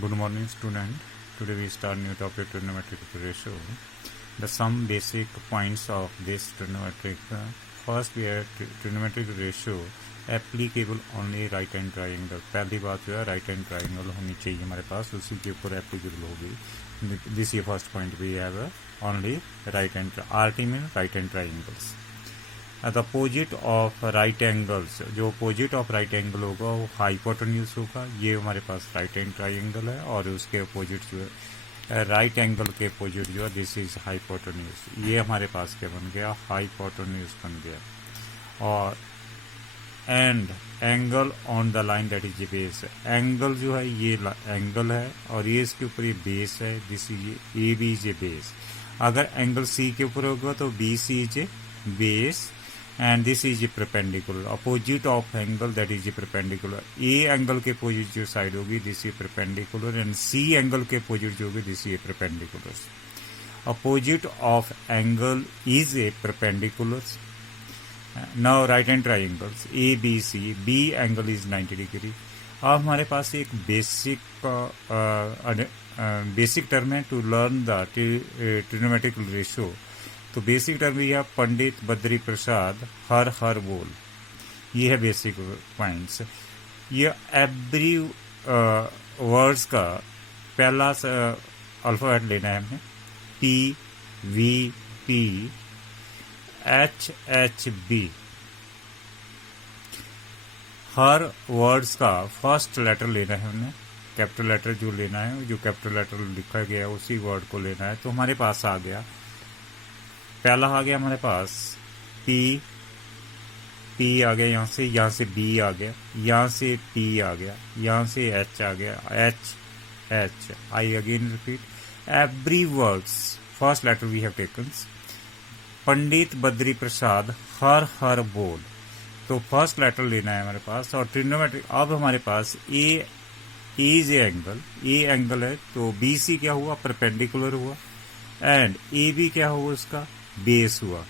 Good morning, student. Today we start new topic, trigonometric ratio. The some basic points of this trigonometric. First, we have trigonometric ratio applicable only right hand triangle. पहली बात जो है right hand triangle होनी चाहिए हमारे पास, उसी के ऊपर applicable होगी. This is first point. We have only right hand. RT means right hand triangles. The opposite of right angles, जो अपोजिट ऑफ राइट एंगल होगा वो हाइपोटेन्यूज होगा. ये हमारे पास राइट हैंड ट्राइंगल है और उसके अपोजिट जो है राइट एंगल के अपोजिट जो है दिस इज हाइपोटेन्यूज. ये हमारे पास क्या बन गया, हाइपोटेन्यूज बन गया. और and angle on the line that is base, angle जो है ये एंगल है और ये इसके ऊपर ये बेस है. This is A B is a base. अगर एंगल सी के ऊपर होगा तो B C is a base and this is a perpendicular opposite of angle that is a perpendicular. A angle के अपोजिट जो साइड होगी this is perpendicular and C angle के opposite जो होगी this is perpendicular. Opposite of angle is a perpendicular. Now right hand triangles A B C, B angle is 90 degree. अब हमारे पास एक बेसिक टर्म है to learn the trigonometric ratio. तो basic term ये है पंडित बद्री प्रसाद हर बोल. ये है बेसिक पॉइंट्स. ये एवरी वर्ड्स का पहला अल्फाबेट लेना है हमें. P V P H H B. हर वर्ड्स का फर्स्ट लेटर लेना है हमें. कैपिटल लेटर जो लेना है, जो कैपिटल लेटर लिखा गया है उसी वर्ड को लेना है. तो हमारे पास आ गया, पहला आ गया हमारे पास पी. पी आ गया यहाँ से बी आ गया, यहाँ से पी आ गया, यहाँ से एच आ गया, H. I again repeat every words first letter we have taken. Pandit Badri Prasad हर बोल. तो फर्स्ट लेटर लेना है हमारे पास. और ट्रिग्नोमेट्रिक अब हमारे पास ए इज एंगल, ए एंगल है तो बी सी क्या हुआ, परपेंडिकुलर हुआ. एंड ए बी क्या हुआ, उसका बेस हुआ.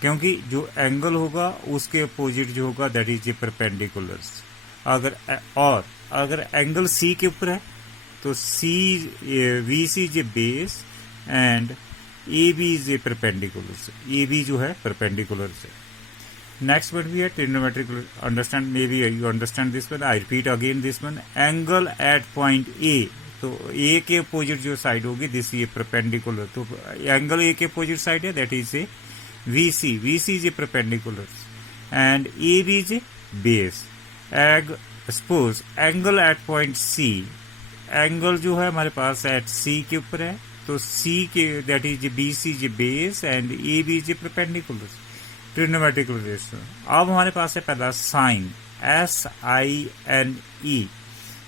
क्योंकि जो एंगल होगा उसके अपोजिट जो होगा दैट इज ए परपेंडिकुलर. अगर एंगल सी के ऊपर है तो C V C is a base and A B is a perpendicular. A B जो है परपेंडिकुलर से. नेक्स्ट वन भी है trigonometric. Understand, maybe you understand this one. I repeat again this one. Angle at point A, तो A के opposite जो side होगी this ये परपेंडिकुलर. तो एंगल ए के अपोजिट साइड है that is A V C. V C is a perpendicular and A B is a base. Suppose angle at point C, angle जो है हमारे पास एट सी के ऊपर है तो सी के that is B C is a base and A B is a perpendicular. Trigonometric ratio. अब हमारे पास है पहला sine, SINE.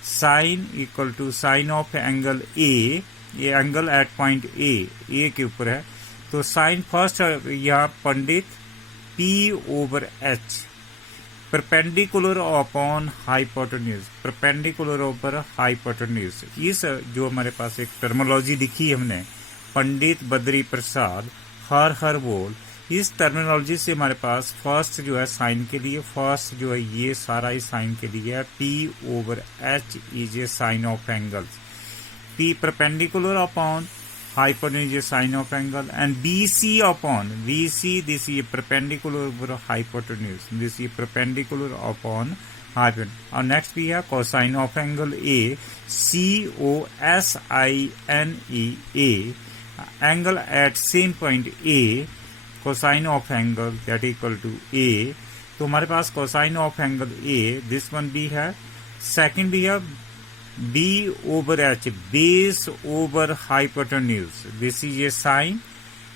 Sine equal to sine of angle A. ये एंगल एट पॉइंट ए के ऊपर है तो साइन फर्स्ट यहाँ पंडित P over H perpendicular upon hypotenuse. Perpendicular over hypotenuse. इस जो हमारे पास एक टर्मिनोलॉजी लिखी हमने पंडित बद्री प्रसाद हर बोल, इस टर्मिनोलॉजी से हमारे पास फर्स्ट जो है साइन के लिए, फर्स्ट जो है ये सारा ही साइन के लिए है. P over H is a sine of angles. P perpendicular upon hypotenuse is sine of angle and BC upon VC this ये परपेंडिकुलर ओवर हाइपोटेन्यूज. दिस ये परपेंडिकुलर अपॉन हाइपोटेन्यूज. और नेक्स्ट भी है cosine of angle A, COSINE. Angle at same point A, cosine of angle that equal to A. तो हमारे पास cosine of angle A this one भी है. Second भी है B over H, base over hypotenuse. This is a sine.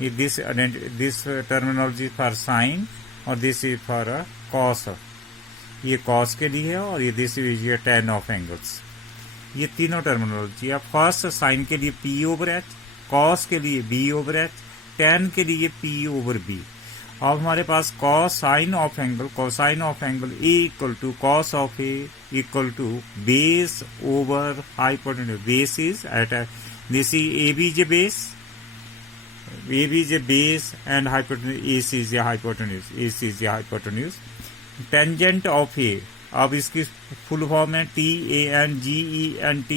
This terminology for sine और this is for cos. ये cos के लिए है और ये this is a tan of angles. ये तीनों टर्मिनोलॉजी है. फर्स्ट साइन के लिए P ओवर H, कॉस के लिए B ओवर H, tan के लिए P ओवर B. अब हमारे पास cosine of angle A equal to cos of A equal to base over hypotenuse. Base is at this is AB is a base, AB is a base and hypotenuse AC is a hypotenuse. Tangent of A, अब इसकी full form है TANGENT.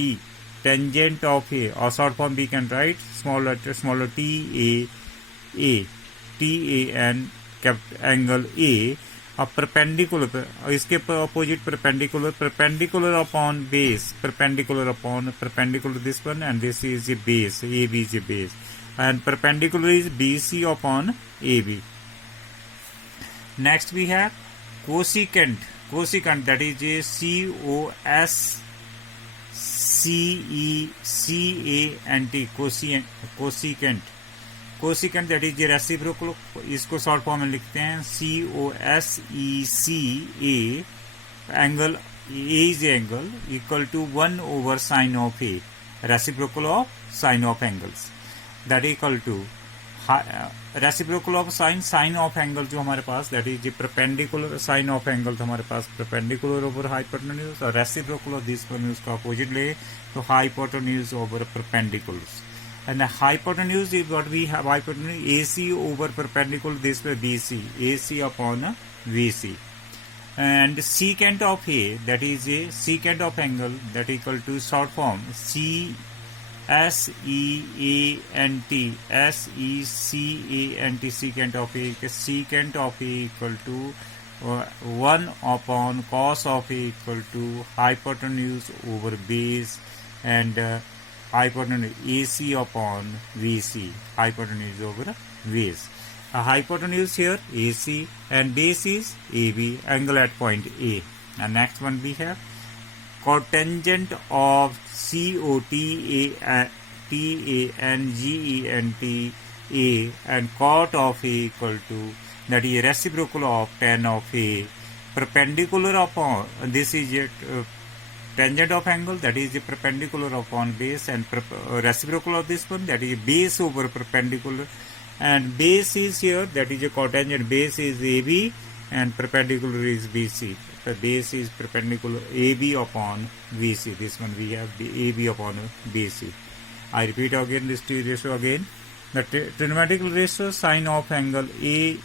tangent of A, or short form we can write small letter t an angle A, a perpendicular, इसके opposite perpendicular upon base, perpendicular this one, and this is a base, AB is a base, and perpendicular is BC upon AB. Next we have cosecant, that is a cosecant, that is a reciprocal, इसको short form में लिखते हैं COSECA, angle A is angle equal to 1 over sine of A, reciprocal of sine of angles, that is equal to reciprocal of sine of angle जो हमारे पास, that is perpendicular sine of angle, तो हमारे पास perpendicular over hypotenuse, और reciprocal of this one उसका opposite ले तो hypotenuse over perpendiculars, and the hypotenuse is what we have, hypotenuse AC over perpendicular this way BC, AC upon VC, and secant of A, that is a secant of angle, that is equal to short form SEANT, secant of A, secant of A equal to 1 upon cos of A equal to hypotenuse over base, and hypotenuse AC upon VC, hypotenuse over base. A hypotenuse here AC and base is AB, angle at point A. And next one we have cotangent of COTANGENT A, and cot of A equal to, that is reciprocal of tan of A, perpendicular upon, this is a tangent of angle, that is a perpendicular upon base, and reciprocal of this one, that is base over perpendicular, and base is here, that is a cotangent, base is AB and perpendicular is BC. The base is perpendicular AB upon VC. This one we have the AB upon BC. I repeat again this ratio again. The trigonometric ratio sine of angle A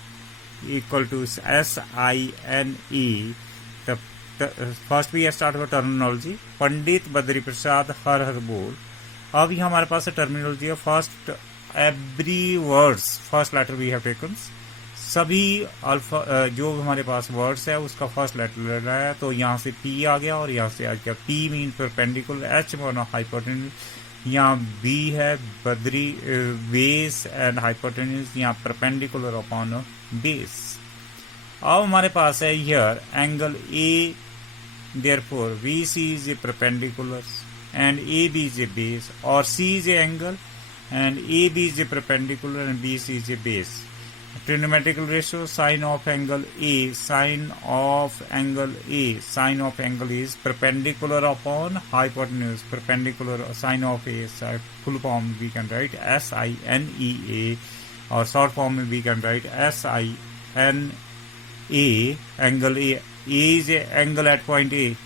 equal to SINE. First भी start हुआ terminology, Pandit Badri Prasad हर हर बोल. अब यहाँ हमारे पास terminology है, first every words, first letter we have taken, सभी अल्फा जो हमारे पास वर्ड्स है उसका फर्स्ट लेटर ले रहा है, तो यहाँ से पी आ गया और यहाँ से आ गया पी मीन परपेंडिकुलर, एच मानो हाइपोटेन्यूज, यहाँ बी है बद्री बेस एंड हाइपोटेन्यूज, यहाँ परपेंडिकुलर अपॉन बेस. अब हमारे पास है here angle A, therefore VC is a perpendicular and AB is a base, or C is a angle and AB is a perpendicular and BC is a base. Trigonometrical ratio sine of angle A, sine of angle A, sine of angle is perpendicular upon hypotenuse, perpendicular sine of A, full form we can write SINEA, or short form we can write SINA, angle A. A is a angle at point A,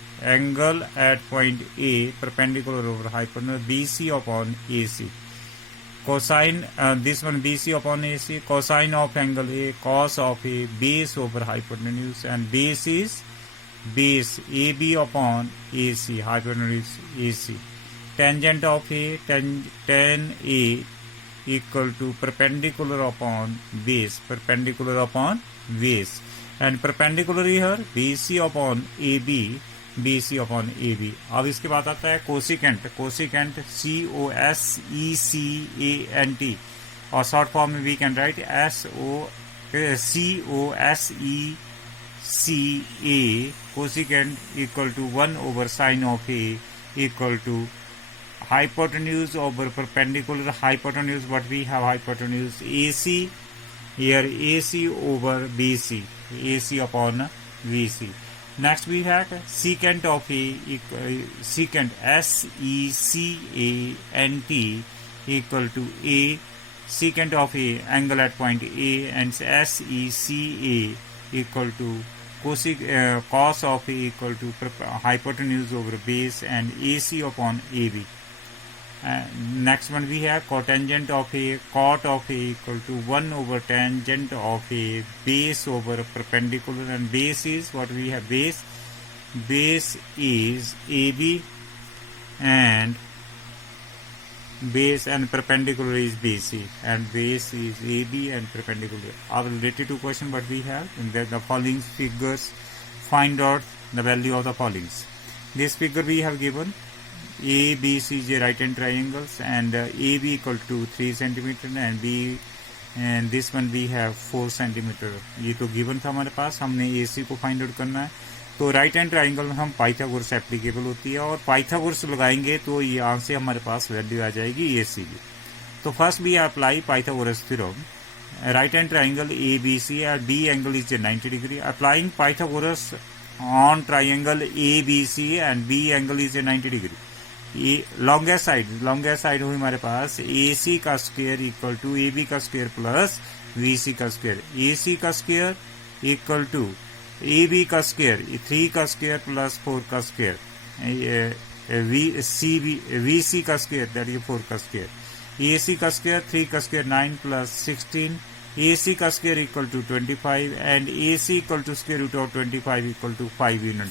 perpendicular over hypotenuse, BC upon AC. Cosine, this one BC upon AC, cosine of angle A, cos of A, base over hypotenuse, and base is base AB upon AC, hypotenuse AC. Tangent of A, tan A equal to perpendicular upon base, and perpendicular here BC upon AB, BC upon AB. अब इसके बाद आता है cosecant, COSECANT, और short form में we can write COSECA, cosecant equal to 1 over sine of A equal to hypotenuse over perpendicular, hypotenuse what we have, hypotenuse AC, here AC over BC, AC upon VC. Next we have secant of A, secant SECANT equal to A, secant of A, angle at point A, and SECA equal to cos of A equal to hypotenuse over base and AC upon AB. Next one we have cotangent of A, cot of A equal to 1 over tangent of A, base over perpendicular, and base is what we have, base is AB and base and perpendicular is BC, and base is AB and perpendicular are related to question what we have in the following figures. Find out the value of the followings. This figure we have given ABC is a right hand triangles, and AB equal to 3 centimeter and B and this one we have 4 centimeter. ये तो given था हमारे पास, हमने AC को find out करना है. तो right hand triangle में हम पाइथागोरस एप्लीकेबल होती है, और पाइथागोरस लगाएंगे तो यहाँ से हमारे पास वैल्यू आ जाएगी AC की. तो first we apply Pythagoras theorem. Right hand triangle ABC and B angle is 90 degree. Applying Pythagoras on triangle ABC and B angle is 90 degree. Longest side हुई हमारे पास AC का स्क्वायर इक्वल टू AB का square plus BC का square. AC का square equal to AB का square 3 का square plus 4 का स्क्वायर. VC का स्क्वायर दैट इज 4 का स्क्वायर. AC का स्क्वायर 3 का स्क्वायर 9 प्लस 16. AC का square equal to 25 and AC equal to square root of 25 equal to 5 unit.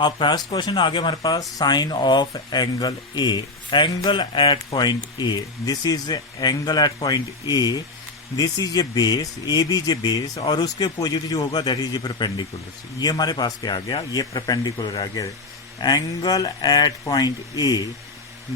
अब first question आ गया हमारे पास. Sine of angle A, angle at point A. This is angle at point A. This is a base, A B J base, और उसके opposite जो होगा that is a perpendicular. ये हमारे पास क्या आ गया, ये परपेंडिकुलर आ गया. Angle at point A,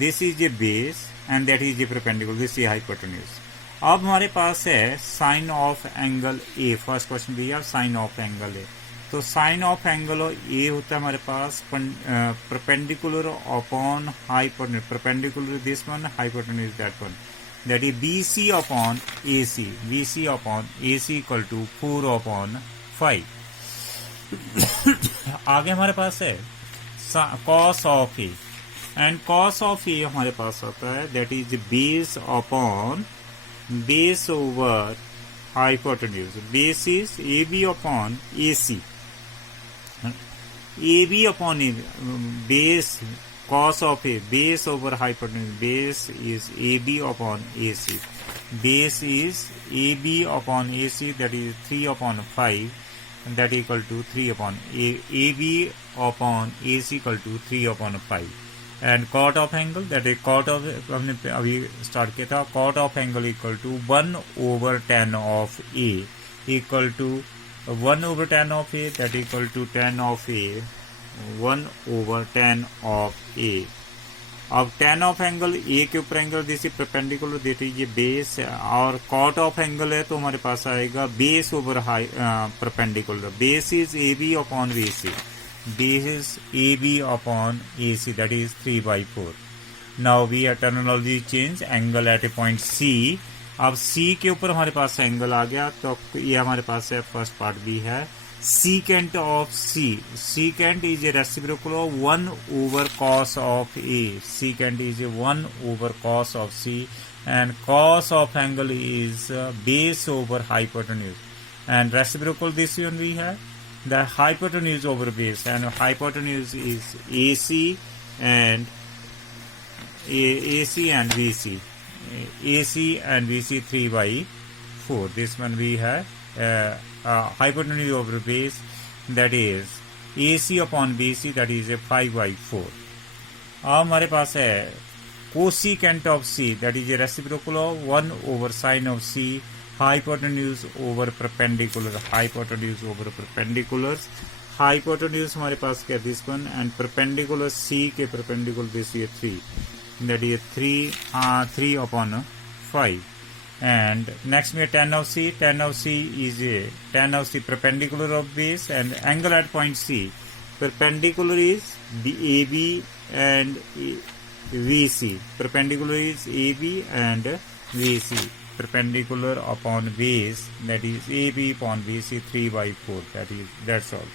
this is a base and that is a perpendicular, this is hypotenuse. अब हमारे पास है sine of angle A. First question दिया साइन ऑफ एंगल A. तो साइन ऑफ एंगल A होता है हमारे पास perpendicular upon hypotenuse. Perpendicular this one, hypotenuse that one, that is BC upon AC. BC upon AC equal to 4 upon 5. आगे हमारे पास है cos of A, and cos of A हमारे पास आता है that is base upon base over hypotenuse. Base is AB upon AC. AB upon A, base cos of A, base over hypotenuse, base is AB upon AC. Base is AB upon AC, that is 3 upon 5, and that equal to 3 upon AB upon AC equal to 3 upon 5. And cot of angle, that is cot of, हमने अभी start किया था, cot of angle equal to 1 over tan of A equal to 1 over tan of A, that equal to tan of A 1 over tan of A. अब tan of angle A के ऊपर angle this is perpendicular, that is ये base, और cot of angle है तो हमारे पास आएगा base over high perpendicular. Base is AB upon BC. Base is AB upon AC, that is 3/4. Now we are terminology change. Angle at a point C. अब C के ऊपर हमारे पास एंगल आ गया, तो ये हमारे पास है फर्स्ट पार्ट भी है. Secant of C. Secant is a reciprocal of 1 over cos of A. Secant is a 1 over cos of C, and cos of angle is base over hypotenuse. And reciprocal this one we have the hypotenuse over base, and hypotenuse is AC and BC. AC and BC 3/4. This one we have hypotenuse over base, that is AC upon BC, that is a 5/4. अब हमारे पास है cosecant of C, that is a reciprocal of 1 over sine of C. Hypotenuse over perpendicular, hypotenuse over perpendiculars. Hypotenuse हमारे पास क्या this one, and perpendicular C के perpendicular this is 3, that is 3 upon 5. And next we have tan of C. Tan of C is a tan of C perpendicular of base, and angle at point C. Perpendicular is AB and VC. Perpendicular is AB and VC. Perpendicular upon base, that is AB upon VC 3/4. That's all.